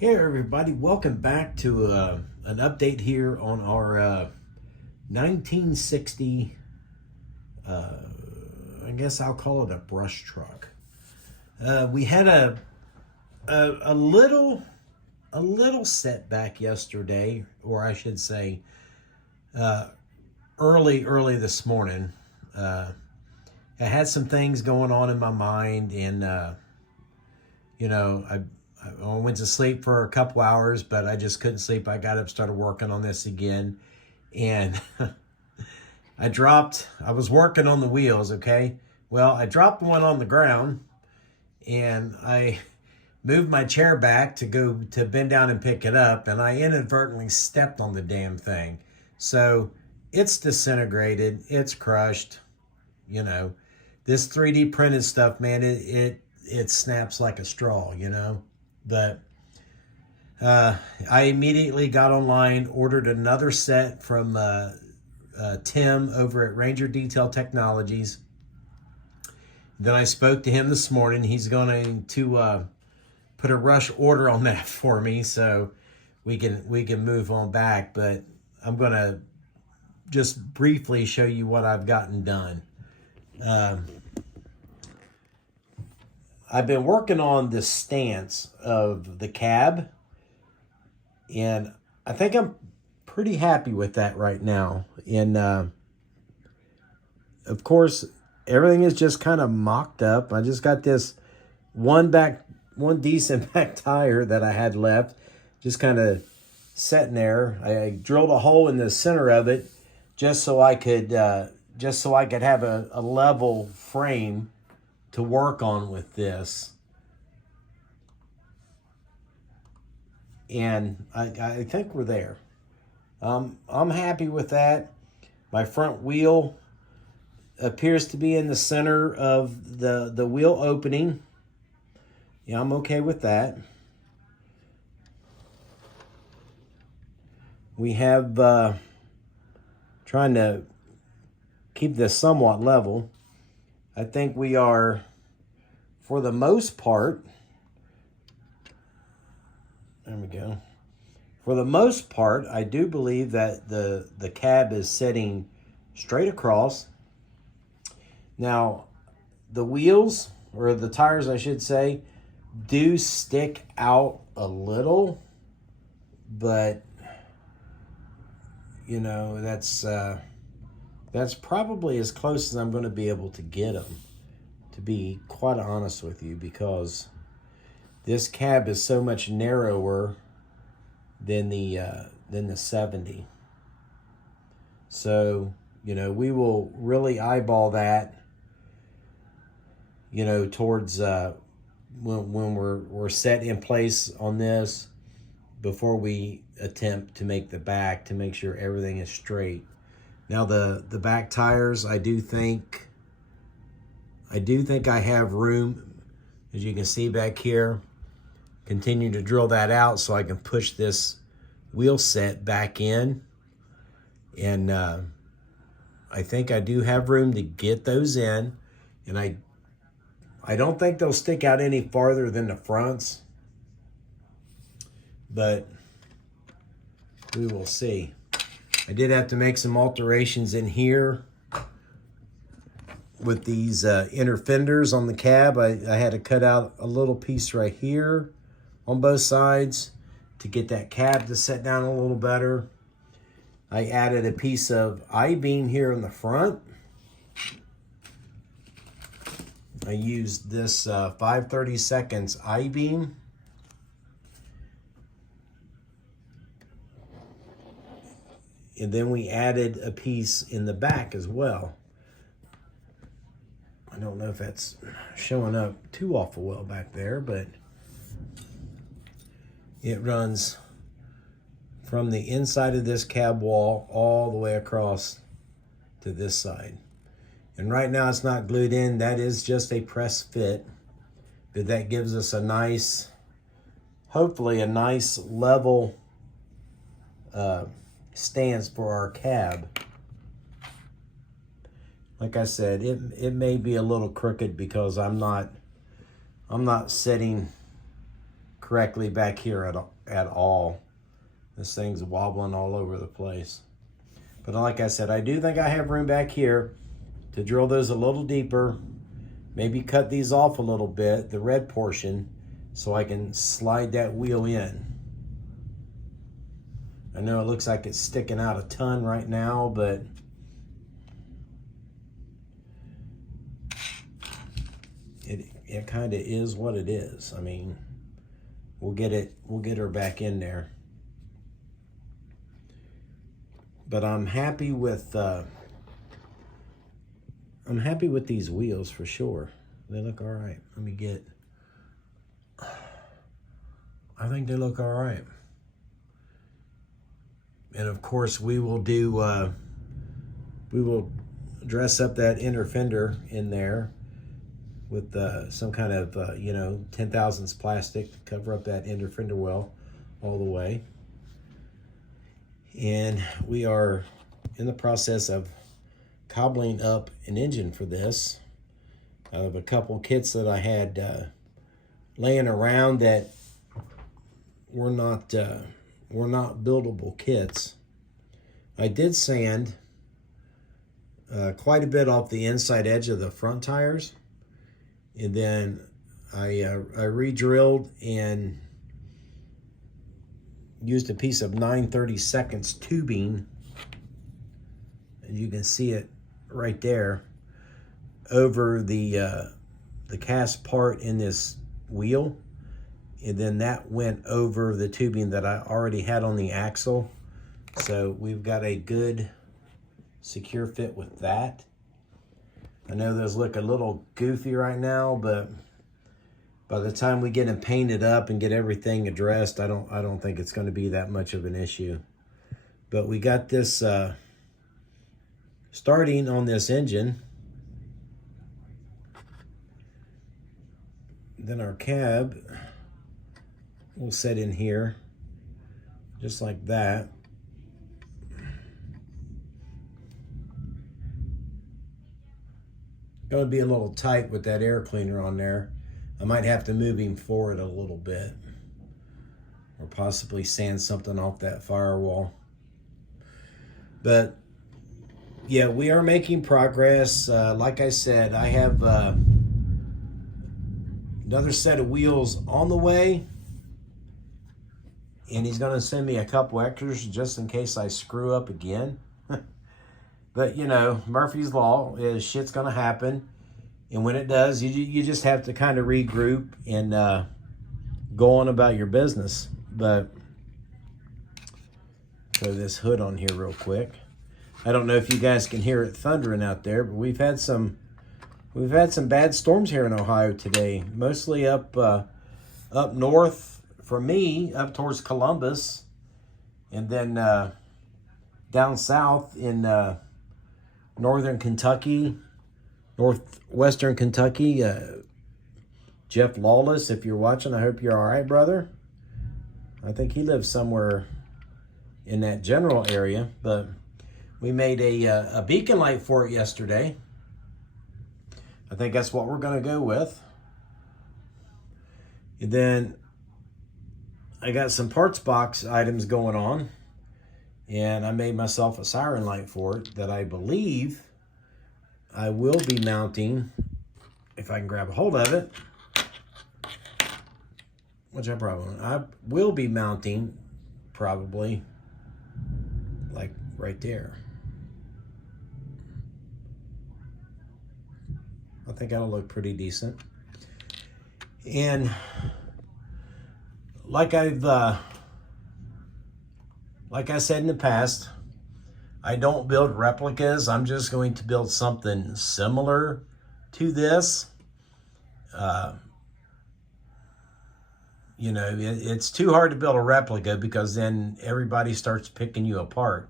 Hey everybody, welcome back to an update here on our 1960, I guess I'll call it a brush truck. We had a little setback yesterday, or I should say early this morning. I had some things going on in my mind, and I went to sleep for a couple hours, but I just couldn't sleep. I got up, started working on this again, and I was working on the wheels, okay? Well, I dropped one on the ground, and I moved my chair back to go to bend down and pick it up, and I inadvertently stepped on the damn thing. So it's disintegrated, it's crushed, you know. This 3D printed stuff, man, it snaps like a straw, you know. But I immediately got online, ordered another set from Tim over at Ranger Detail Technologies. Then I spoke to him this morning. He's going to put a rush order on that for me, so we can move on back. But I'm going to just briefly show you what I've gotten done. I've been working on the stance of the cab, and I think I'm pretty happy with that right now. And of course, everything is just kind of mocked up. I just got this one decent back tire that I had left, just kind of sitting there. I drilled a hole in the center of it just so I could have a level frame to work on with this. And I think we're there. I'm happy with that. My front wheel appears to be in the center of the wheel opening. Yeah, I'm okay with that. We have trying to keep this somewhat level. I think we are, for the most part, there we go. For the most part, I do believe that the cab is sitting straight across. Now, the wheels, or the tires, I should say, do stick out a little, but, you know, that's probably as close as I'm going to be able to get them, to be quite honest with you, because this cab is so much narrower than the 70. So, you know, we will really eyeball that, you know, towards when we're set in place on this, before we attempt to make the back, to make sure everything is straight. Now the back tires, I do think I have room, as you can see back here. Continue to drill that out so I can push this wheel set back in. And I think I do have room to get those in. And I don't think they'll stick out any farther than the fronts, but we will see. I did have to make some alterations in here with these inner fenders on the cab. I had to cut out a little piece right here on both sides to get that cab to set down a little better. I added a piece of I-beam here in the front. I used this 5/32 I-beam. And then we added a piece in the back as well. I don't know if that's showing up too awful well back there, but it runs from the inside of this cab wall all the way across to this side. And right now it's not glued in. That is just a press fit, but that gives us a nice, hopefully a nice level stance for our cab. Like I said, it may be a little crooked because I'm not sitting correctly back here at all. This thing's wobbling all over the place. But like I said, I do think I have room back here to drill those a little deeper. Maybe cut these off a little bit, the red portion, so I can slide that wheel in. I know it looks like it's sticking out a ton right now, but it kind of is what it is. I mean, we'll get her back in there. But I'm happy with these wheels for sure. They look all right. Let me get. I think they look all right. And of course, we will dress up that inner fender in there with some kind of 10 thousandths plastic to cover up that inner fender well all the way. And we are in the process of cobbling up an engine for this out of a couple kits that I had laying around that were not buildable kits. I did sand quite a bit off the inside edge of the front tires, and then I re-drilled and used a piece of 9/32 tubing, and you can see it right there, over the cast part in this wheel, and then that went over the tubing that I already had on the axle. So we've got a good secure fit with that. I know those look a little goofy right now, but by the time we get them painted up and get everything addressed, I don't think it's going to be that much of an issue. But we got this starting on this engine. Then our cab will set in here just like that. Going to be a little tight with that air cleaner on there. I might have to move him forward a little bit, or possibly sand something off that firewall. But yeah, we are making progress. Like I said, I have another set of wheels on the way, and he's going to send me a couple extras just in case I screw up again. But you know, Murphy's Law is shit's going to happen. And when it does, you just have to kind of regroup and go on about your business. But throw this hood on here real quick. I don't know if you guys can hear it thundering out there, but we've had some bad storms here in Ohio today. Mostly up north for me, up towards Columbus, and then down south in northern Kentucky. Northwestern Kentucky. Jeff Lawless, if you're watching, I hope you're all right, brother. I think he lives somewhere in that general area, but we made a beacon light for it yesterday. I think that's what we're going to go with. And then I got some parts box items going on, and I made myself a siren light for it that I believe I will be mounting, if I can grab a hold of it, which I will be mounting probably like right there. I think that'll look pretty decent. And like I said in the past, I don't build replicas. I'm just going to build something similar to this. It's too hard to build a replica because then everybody starts picking you apart.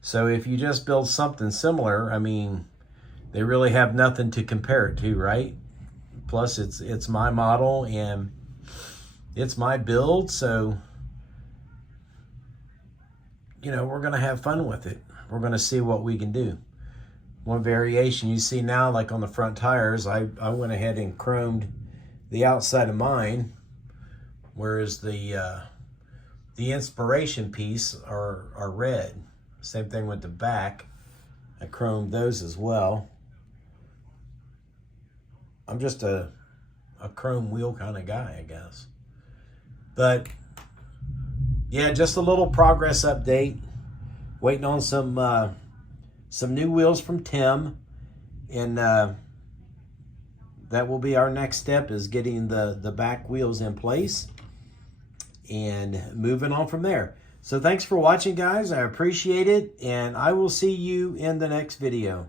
So if you just build something similar, I mean, they really have nothing to compare it to, right? Plus, it's my model and it's my build, so we're going to have fun with it. We're going to see what we can do. One variation you see now, like on the front tires, I went ahead and chromed the outside of mine whereas the inspiration piece are red. Same thing with the back. I chromed those as well. I'm just a chrome wheel kind of guy, I guess. But yeah, just a little progress update. Waiting on some new wheels from Tim, and that will be our next step, is getting the back wheels in place and moving on from there. So thanks for watching, guys. I appreciate it, and I will see you in the next video.